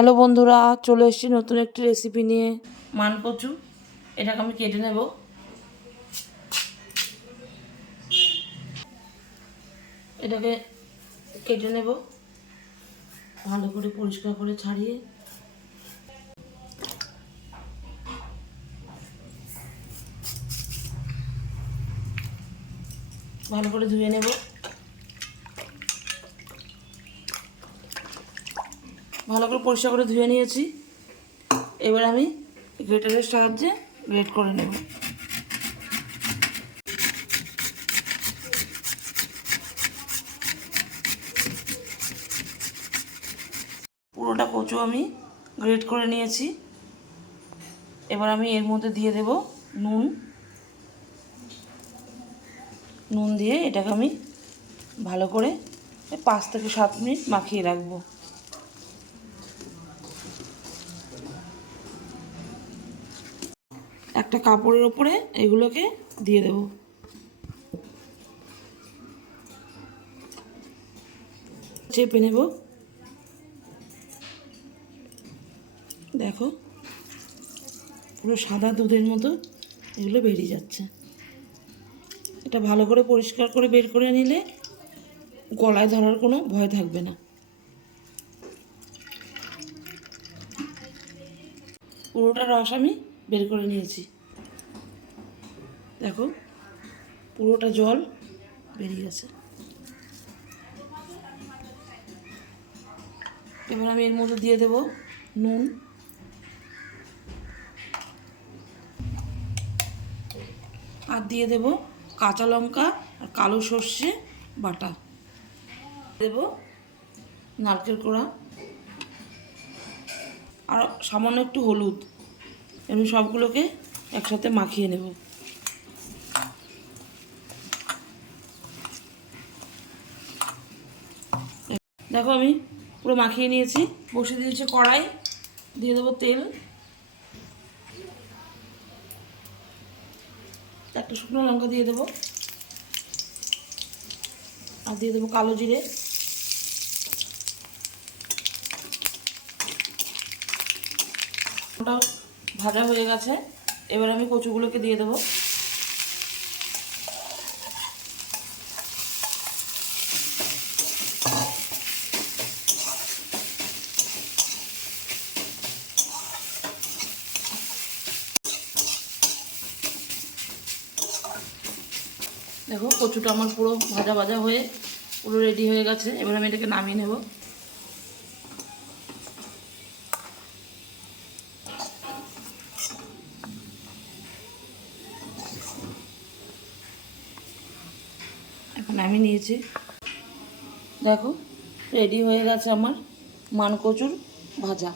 Hello বন্ধুরা, চলে এসেছি নতুন একটি রেসিপি নিয়ে। মান কচু, এটাকে আমি কেটে নেব। এটাকে কেটে নেব ভালো করে, পরিষ্কার করে ছাড়িয়ে। ভালো করে ধুয়ে নেব। ভালো করে পরিষ্কার করে ধুয়ে নিয়েছি। এবার আমি গ্রেটারের সাহায্যে গ্রেট করে নেব। পুরোটা কচু আমি গ্রেট করে নিয়েছি। এবার আমি এর মধ্যে দিয়ে দেব নুন দিয়ে এটাকে আমি ভালো করে 5 থেকে 7 মিনিট মাখিয়ে রাখবো। একটা কাপড়ের ওপরে এগুলোকে দিয়ে দেব। চেপে নেব। দেখো, পুরো সাদা দুধের মতো এগুলো বেরিয়ে যাচ্ছে। এটা ভালো করে পরিষ্কার করে বের করে নিলে গলায় ধরার কোনো ভয় থাকবে না। পুরোটা রস আমি বের করে নিয়েছি। দেখো, পুরোটা জল বেরিয়ে গেছে। এবার আমি এর মধ্যে দিয়ে দেব নুন, আর দিয়ে দেব কাঁচা লঙ্কা আর কালো সর্ষে বাটা, দেব নারকেল কোড়া আর সামান্য একটু হলুদ। আমি সবগুলোকে একসাথে মাখিয়ে নেব। দেখো, আমি পুরো মাখিয়ে নিয়েছি। বসিয়ে দিয়েছি কড়াই, দিয়ে দেবো তেল। একটা শুকনো লঙ্কা দিয়ে দেবো, আর দিয়ে দেবো কালো জিরে। ওটা ভাজা হয়ে গেছে। এবার আমি কচুগুলোকে দিয়ে দেবো। দেখো, কচুটা আমার পুরো ভাজা ভাজা হয়ে পুরো রেডি হয়ে গেছে। এবার আমি এটাকে নামিয়ে নেব। এখন নামিয়ে নিয়েছি। দেখো, রেডি হয়ে গেছে আমার মান কচুর ভাজা।